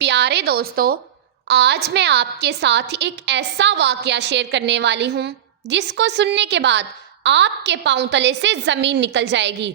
پیارے دوستو، آج میں آپ کے ساتھ ایک ایسا واقعہ شیئر کرنے والی ہوں جس کو سننے کے بعد آپ کے پاؤں تلے سے زمین نکل جائے گی۔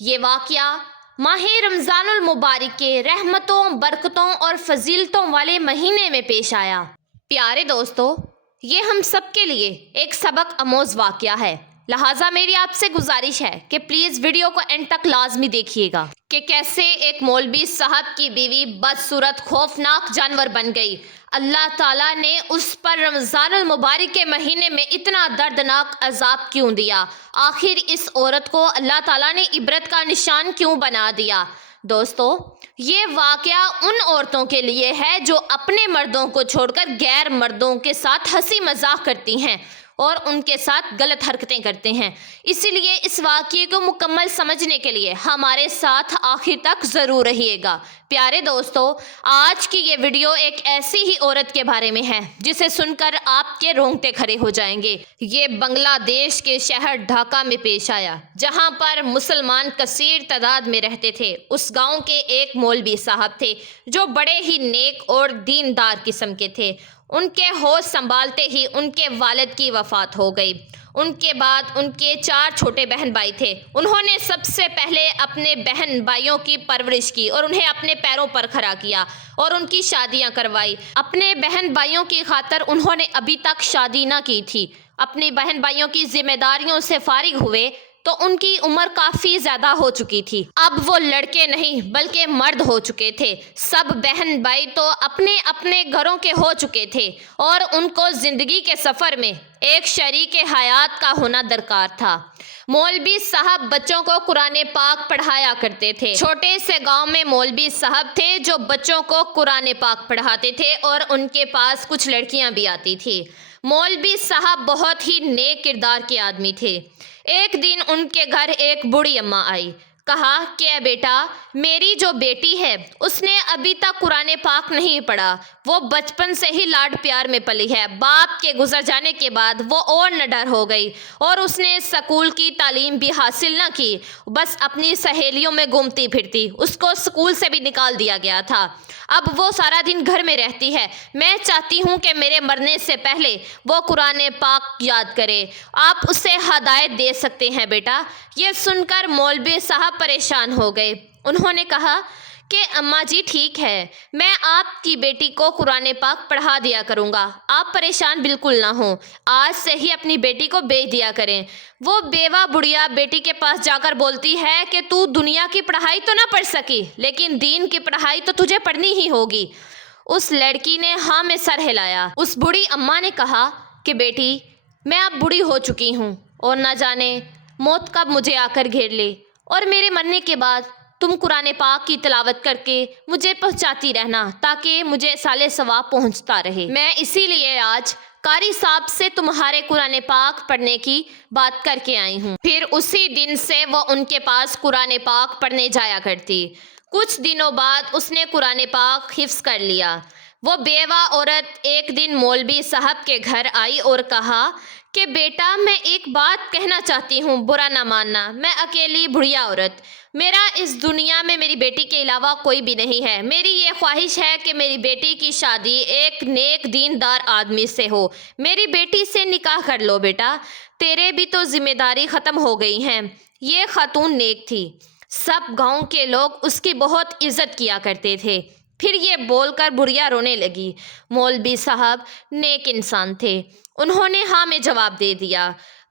یہ واقعہ ماہ رمضان المبارک کے رحمتوں، برکتوں اور فضیلتوں والے مہینے میں پیش آیا۔ پیارے دوستو، یہ ہم سب کے لیے ایک سبق آموز واقعہ ہے، لہٰذا میری آپ سے گزارش ہے کہ پلیز ویڈیو کو اینڈ تک لازمی دیکھیے گا کہ کیسے ایک مولوی صاحب کی بیوی بدصورت خوفناک جانور بن گئی۔ اللہ تعالیٰ نے اس پر رمضان المبارک کے مہینے میں اتنا دردناک عذاب کیوں دیا؟ آخر اس عورت کو اللہ تعالیٰ نے عبرت کا نشان کیوں بنا دیا؟ دوستو، یہ واقعہ ان عورتوں کے لیے ہے جو اپنے مردوں کو چھوڑ کر غیر مردوں کے ساتھ ہنسی مذاق کرتی ہیں اور ان کے ساتھ غلط حرکتیں کرتے ہیں۔ اسی لیے اس واقعے کو مکمل سمجھنے کے لیے ہمارے ساتھ آخر تک ضرور رہیے گا۔ پیارے دوستو، آج کی یہ ویڈیو ایک ایسی ہی عورت کے بارے میں ہے جسے سن کر آپ کے رونگٹے کھڑے ہو جائیں گے۔ یہ بنگلہ دیش کے شہر ڈھاکہ میں پیش آیا، جہاں پر مسلمان کثیر تعداد میں رہتے تھے۔ اس گاؤں کے ایک مولوی صاحب تھے جو بڑے ہی نیک اور دیندار قسم کے تھے۔ ان کے ہوش سنبھالتے ہی ان کے والد کی وفات ہو گئی۔ ان کے بعد ان کے 4 چھوٹے بہن بھائی تھے۔ انہوں نے سب سے پہلے اپنے بہن بھائیوں کی پرورش کی اور انہیں اپنے پیروں پر کھڑا کیا اور ان کی شادیاں کروائی۔ اپنے بہن بھائیوں کی خاطر انہوں نے ابھی تک شادی نہ کی تھی۔ اپنی بہن بھائیوں کی ذمہ داریوں سے فارغ ہوئے تو ان کی عمر کافی زیادہ ہو چکی تھی۔ اب وہ لڑکے نہیں بلکہ مرد ہو چکے تھے۔ سب بہن بھائی تو اپنے اپنے گھروں کے ہو چکے تھے اور ان کو زندگی کے سفر میں ایک شریک حیات کا ہونا درکار تھا۔ مولوی صاحب بچوں کو قرآن پاک پڑھایا کرتے تھے۔ چھوٹے سے گاؤں میں مولوی صاحب تھے جو بچوں کو قرآن پاک پڑھاتے تھے اور ان کے پاس کچھ لڑکیاں بھی آتی تھی۔ مولوی صاحب بہت ہی نیک کردار کے آدمی تھے۔ ایک دن ان کے گھر ایک بوڑھی اماں آئی۔ کہا کہ اے بیٹا، میری جو بیٹی ہے اس نے ابھی تک قرآن پاک نہیں پڑھا۔ وہ بچپن سے ہی لاڈ پیار میں پلی ہے۔ باپ کے گزر جانے کے بعد وہ اور نڈر ہو گئی اور اس نے سکول کی تعلیم بھی حاصل نہ کی، بس اپنی سہیلیوں میں گھومتی پھرتی۔ اس کو سکول سے بھی نکال دیا گیا تھا۔ اب وہ سارا دن گھر میں رہتی ہے۔ میں چاہتی ہوں کہ میرے مرنے سے پہلے وہ قرآن پاک یاد کرے۔ آپ اسے ہدایت دے سکتے ہیں بیٹا۔ یہ سن کر مولوی صاحب پریشان ہو گئے۔ انہوں نے کہا کہ اماں جی ٹھیک ہے، میں آپ کی بیٹی کو قرآن پاک پڑھا دیا کروں گا، آپ پریشان بالکل نہ ہوں۔ آج سے ہی اپنی بیٹی کو بھیج دیا کریں۔ وہ بیوہ بڑھیا بیٹی کے پاس جا کر بولتی ہے کہ تو دنیا کی پڑھائی تو نہ پڑھ سکی لیکن دین کی پڑھائی تو تجھے پڑھنی ہی ہوگی۔ اس لڑکی نے ہاں میں سر ہلایا۔ اس بوڑھی اماں نے کہا کہ بیٹی، میں اب بوڑھی ہو چکی ہوں اور نہ جانے موت کب مجھے آ کر گھیر لے، اور میرے مرنے کے بعد تم قرآن پاک کی تلاوت کر کے مجھے پہنچاتی رہنا تاکہ مجھے سالے ثواب پہنچتا رہے۔ میں اسی لیے آج قاری صاحب سے تمہارے قرآن پاک پڑھنے کی بات کر کے آئی ہوں۔ پھر اسی دن سے وہ ان کے پاس قرآن پاک پڑھنے جایا کرتی۔ کچھ دنوں بعد اس نے قرآن پاک حفظ کر لیا۔ وہ بیوہ عورت ایک دن مولوی صاحب کے گھر آئی اور کہا کہ بیٹا، میں ایک بات کہنا چاہتی ہوں، برا نہ ماننا۔ میں اکیلی بڑھیا عورت، میرا اس دنیا میں میری بیٹی کے علاوہ کوئی بھی نہیں ہے۔ میری یہ خواہش ہے کہ میری بیٹی کی شادی ایک نیک دیندار آدمی سے ہو۔ میری بیٹی سے نکاح کر لو بیٹا، تیرے بھی تو ذمہ داری ختم ہو گئی ہیں۔ یہ خاتون نیک تھی، سب گاؤں کے لوگ اس کی بہت عزت کیا کرتے تھے۔ پھر یہ بول کر بڑھیا رونے لگی۔ مولوی صاحب نیک انسان تھے، انہوں نے ہاں میں جواب دے دیا۔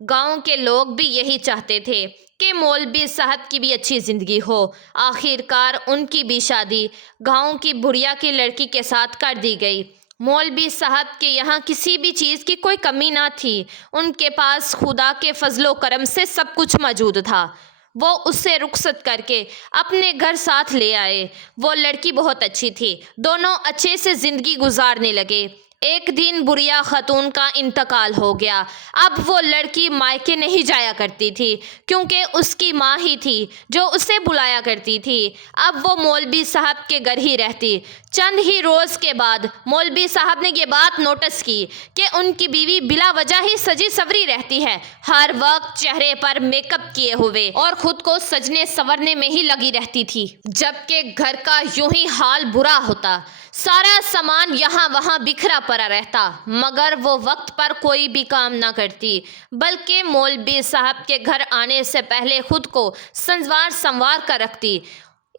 گاؤں کے لوگ بھی یہی چاہتے تھے کہ مولوی صاحب کی بھی اچھی زندگی ہو۔ آخر کار ان کی بھی شادی گاؤں کی بڑھیا کی لڑکی کے ساتھ کر دی گئی۔ مولوی صاحب کے یہاں کسی بھی چیز کی کوئی کمی نہ تھی، ان کے پاس خدا کے فضل و کرم سے سب کچھ موجود تھا۔ وہ اسے رخصت کر کے اپنے گھر ساتھ لے آئے۔ وہ لڑکی بہت اچھی تھی، دونوں اچھے سے زندگی گزارنے لگے۔ ایک دن بڑھیا خاتون کا انتقال ہو گیا۔ اب وہ لڑکی مائکے نہیں جایا کرتی تھی کیونکہ اس کی ماں ہی تھی جو اسے بلایا کرتی تھی۔ اب وہ مولوی صاحب کے گھر ہی رہتی۔ چند ہی روز کے بعد مولوی صاحب نے یہ بات نوٹس کی کہ ان کی بیوی بلا وجہ ہی سجی سوری رہتی ہے، ہر وقت چہرے پر میک اپ کیے ہوئے اور خود کو سجنے سنورنے میں ہی لگی رہتی تھی، جبکہ گھر کا یوں ہی حال برا ہوتا۔ سارا سامان یہاں وہاں بکھرا پڑا رہتا، مگر وہ وقت پر کوئی بھی کام نہ کرتی، بلکہ مولوی صاحب کے گھر آنے سے پہلے خود کو سنوار کر رکھتی۔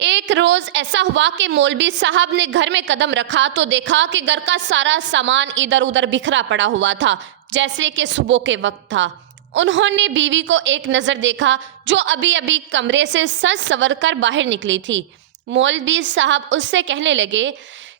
ایک روز ایسا ہوا کہ مولوی صاحب نے گھر میں قدم رکھا تو دیکھا کہ گھر کا سارا سامان ادھر ادھر بکھرا پڑا ہوا تھا، جیسے کہ صبح کے وقت تھا۔ انہوں نے بیوی کو ایک نظر دیکھا جو ابھی ابھی کمرے سے سج سنور کر باہر نکلی تھی۔ مولوی صاحب اس سے کہنے لگے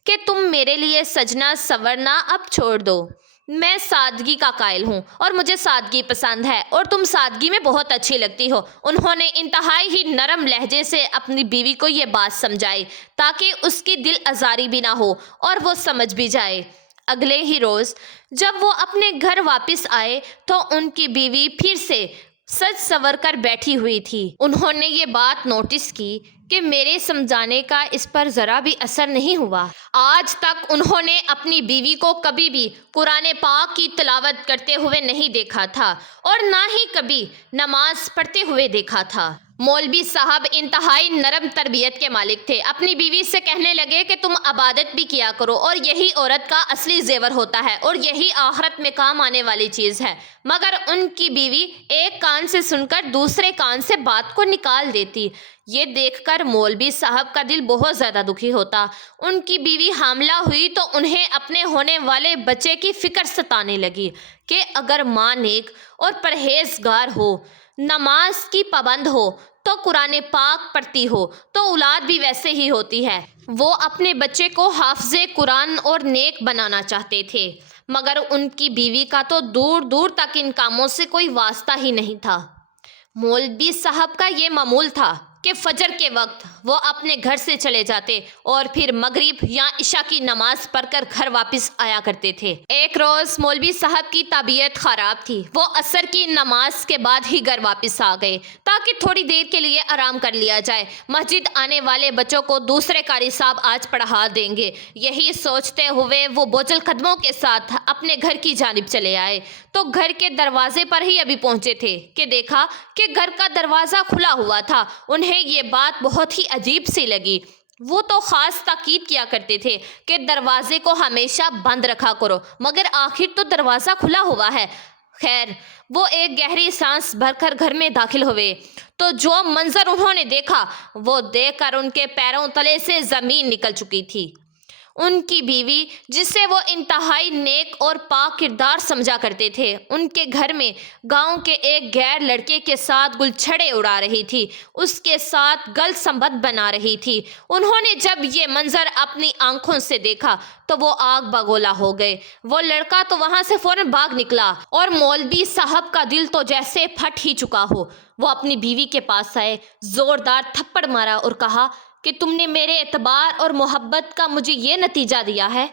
کہ تم میرے لیے سجنا سنورنا اب چھوڑ دو۔ میں سادگی کا قائل ہوں اور مجھے سادگی پسند ہے اور تم سادگی میں بہت اچھی لگتی ہو۔ انہوں نے انتہائی ہی نرم لہجے سے اپنی بیوی کو یہ بات سمجھائی تاکہ اس کی دل آزاری بھی نہ ہو اور وہ سمجھ بھی جائے۔ اگلے ہی روز جب وہ اپنے گھر واپس آئے تو ان کی بیوی پھر سے سج سنور کر بیٹھی ہوئی تھی۔ انہوں نے یہ بات نوٹس کی کہ میرے سمجھانے کا اس پر ذرا بھی اثر نہیں ہوا۔ آج تک انہوں نے اپنی بیوی کو کبھی بھی قرآن پاک کی تلاوت کرتے ہوئے نہیں دیکھا تھا اور نہ ہی کبھی نماز پڑھتے ہوئے دیکھا تھا۔ مولوی صاحب انتہائی نرم تربیت کے مالک تھے۔ اپنی بیوی سے کہنے لگے کہ تم عبادت بھی کیا کرو اور یہی عورت کا اصلی زیور ہوتا ہے اور یہی آخرت میں کام آنے والی چیز ہے۔ مگر ان کی بیوی ایک کان سے سن کر دوسرے کان سے بات کو نکال دیتی۔ یہ دیکھ کر مولوی صاحب کا دل بہت زیادہ دکھی ہوتا۔ ان کی بیوی حاملہ ہوئی تو انہیں اپنے ہونے والے بچے کی فکر ستانے لگی کہ اگر ماں نیک اور پرہیزگار ہو، نماز کی پابند ہو تو قرآن پاک پڑھتی ہو تو اولاد بھی ویسے ہی ہوتی ہے۔ وہ اپنے بچے کو حافظ قرآن اور نیک بنانا چاہتے تھے، مگر ان کی بیوی کا تو دور دور تک ان کاموں سے کوئی واسطہ ہی نہیں تھا۔ مولوی صاحب کا یہ معمول تھا کہ فجر کے وقت وہ اپنے گھر سے چلے جاتے اور پھر مغرب یا عشاء کی نماز پڑھ کر گھر واپس آیا کرتے تھے۔ ایک روز مولوی صاحب کی طبیعت خراب تھی۔ وہ عصر کی نماز کے بعد ہی گھر واپس آ گئے تاکہ تھوڑی دیر کے لیے آرام کر لیا جائے۔ مسجد آنے والے بچوں کو دوسرے قاری صاحب آج پڑھا دیں گے، یہی سوچتے ہوئے وہ بوجھل قدموں کے ساتھ اپنے گھر کی جانب چلے آئے تو گھر کے دروازے پر ہی ابھی پہنچے تھے کہ دیکھا کہ گھر کا دروازہ کھلا ہوا تھا۔ انہیں یہ بات بہت ہی عجیب سی لگی۔ وہ تو خاص تاکید کیا کرتے تھے کہ دروازے کو ہمیشہ بند رکھا کرو، مگر آخر تو دروازہ کھلا ہوا ہے۔ خیر، وہ ایک گہری سانس بھر کر گھر میں داخل ہوئے تو جو منظر انہوں نے دیکھا وہ دیکھ کر ان کے پیروں تلے سے زمین نکل چکی تھی۔ ان کی بیوی، جسے وہ انتہائی نیک اور پاک کردار سمجھا کرتے تھے، ان کے گھر میں گاؤں کے ایک غیر لڑکے کے ساتھ گلچھڑے اڑا رہی تھی، اس کے ساتھ گل سمبند بنا رہی تھی۔ انہوں نے جب یہ منظر اپنی آنکھوں سے دیکھا تو وہ آگ بگولا ہو گئے۔ وہ لڑکا تو وہاں سے فوراً بھاگ نکلا اور مولوی صاحب کا دل تو جیسے پھٹ ہی چکا ہو۔ وہ اپنی بیوی کے پاس آئے، زوردار تھپڑ مارا اور کہا کہ تم نے میرے اعتبار اور محبت کا مجھے یہ نتیجہ دیا ہے۔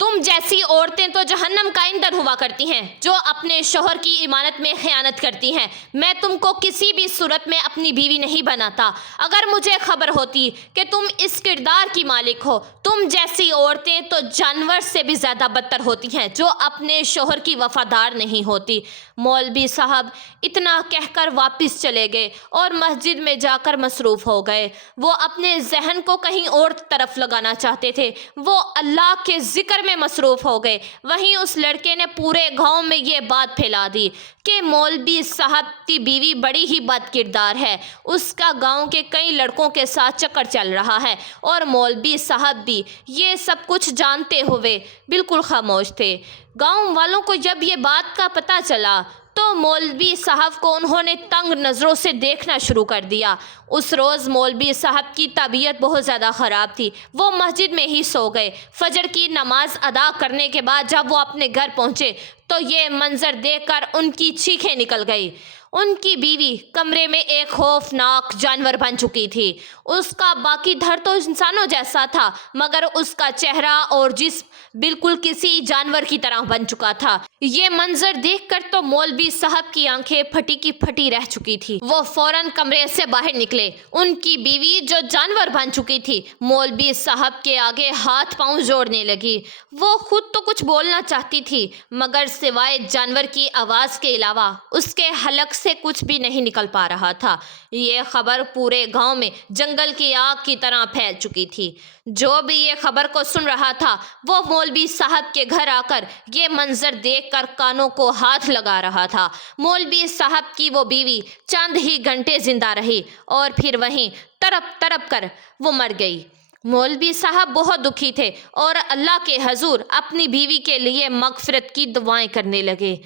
تم جیسی عورتیں تو جہنم کا ایندھن ہوا کرتی ہیں جو اپنے شوہر کی امانت میں خیانت کرتی ہیں۔ میں تم کو کسی بھی صورت میں اپنی بیوی نہیں بناتا۔ اگر مجھے خبر ہوتی کہ تم اس کردار کی مالک ہو، تم جیسی عورتیں تو جانور سے بھی زیادہ بدتر ہوتی ہیں جو اپنے شوہر کی وفادار نہیں ہوتی۔ مولوی صاحب اتنا کہہ کر واپس چلے گئے اور مسجد میں جا کر مصروف ہو گئے۔ وہ اپنے ذہن کو کہیں اور طرف لگانا چاہتے تھے، وہ اللہ کے ذکر میں مصروف ہو گئے۔ وہیں اس لڑکے نے پورے گاؤں میں یہ بات پھیلا دی کہ مولوی صاحب کی بیوی بڑی ہی بد کردار ہے، اس کا گاؤں کے کئی لڑکوں کے ساتھ چکر چل رہا ہے، اور مولوی صاحب بھی یہ سب کچھ جانتے ہوئے بالکل خاموش تھے۔ گاؤں والوں کو جب یہ بات کا پتہ چلا تو مولوی صاحب کو انہوں نے تنگ نظروں سے دیکھنا شروع کر دیا۔ اس روز مولوی صاحب کی طبیعت بہت زیادہ خراب تھی۔ وہ مسجد میں ہی سو گئے۔ فجر کی نماز ادا کرنے کے بعد جب وہ اپنے گھر پہنچے تو یہ منظر دیکھ کر ان کی چیخیں نکل گئی۔ ان کی بیوی کمرے میں ایک خوفناک جانور بن چکی تھی۔ اس کا باقی دھڑ تو انسانوں جیسا تھا، مگر اس کا چہرہ اور جسم بالکل کسی جانور کی طرح بن چکا تھا۔ یہ منظر دیکھ کر تو مولوی صاحب کی آنکھیں پھٹی کی پھٹی رہ چکی تھی۔ وہ فوراً کمرے سے باہر نکلے۔ ان کی بیوی جو جانور بن چکی تھی مولوی صاحب کے آگے ہاتھ پاؤں جوڑنے لگی۔ وہ خود تو کچھ بولنا چاہتی تھی، مگر سوائے جانور کی آواز کے علاوہ اس کے حلق سے کچھ بھی نہیں نکل پا رہا تھا۔ یہ خبر پورے گاؤں میں جنگل کی آگ کی طرح پھیل چکی تھی۔ جو بھی یہ خبر کو سن رہا تھا وہ مولوی صاحب کے گھر آ کر یہ منظر دیکھ کر کانوں کو ہاتھ لگا رہا تھا۔ مولوی صاحب کی وہ بیوی چند ہی گھنٹے زندہ رہی اور پھر وہیں تڑپ تڑپ کر وہ مر گئی۔ مولوی صاحب بہت دکھی تھے اور اللہ کے حضور اپنی بیوی کے لیے مغفرت کی دعائیں کرنے لگے۔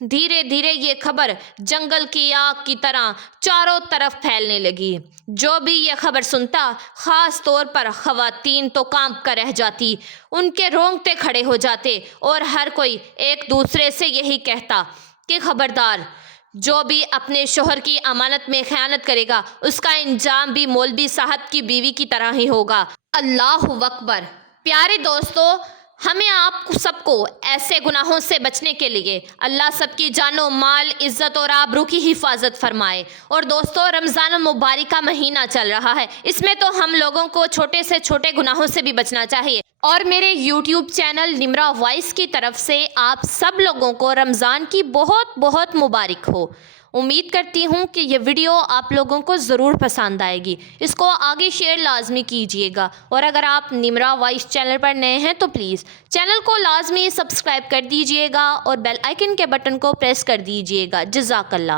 دھیرے دھیرے یہ خبر جنگل کی آگ کی طرح چاروں طرف پھیلنے لگی۔ جو بھی یہ خبر سنتا، خاص طور پر خواتین تو کانپ کر رہ جاتی، ان کے رونگٹے کھڑے ہو جاتے اور ہر کوئی ایک دوسرے سے یہی کہتا کہ خبردار، جو بھی اپنے شوہر کی امانت میں خیانت کرے گا اس کا انجام بھی مولوی صاحب کی بیوی کی طرح ہی ہوگا۔ اللہ اکبر۔ پیارے دوستو، ہمیں آپ سب کو ایسے گناہوں سے بچنے کے لیے اللہ سب کی جان و مال، عزت اور آبرو کی حفاظت فرمائے۔ اور دوستو، رمضان المبارک کا مہینہ چل رہا ہے، اس میں تو ہم لوگوں کو چھوٹے سے چھوٹے گناہوں سے بھی بچنا چاہیے۔ اور میرے یوٹیوب چینل نمرا وائس کی طرف سے آپ سب لوگوں کو رمضان کی بہت بہت مبارک ہو۔ امید کرتی ہوں کہ یہ ویڈیو آپ لوگوں کو ضرور پسند آئے گی۔ اس کو آگے شیئر لازمی کیجیے گا، اور اگر آپ نمرا وائس چینل پر نئے ہیں تو پلیز چینل کو لازمی سبسکرائب کر دیجیے گا اور بیل آئیکن کے بٹن کو پریس کر دیجیے گا۔ جزاک اللہ۔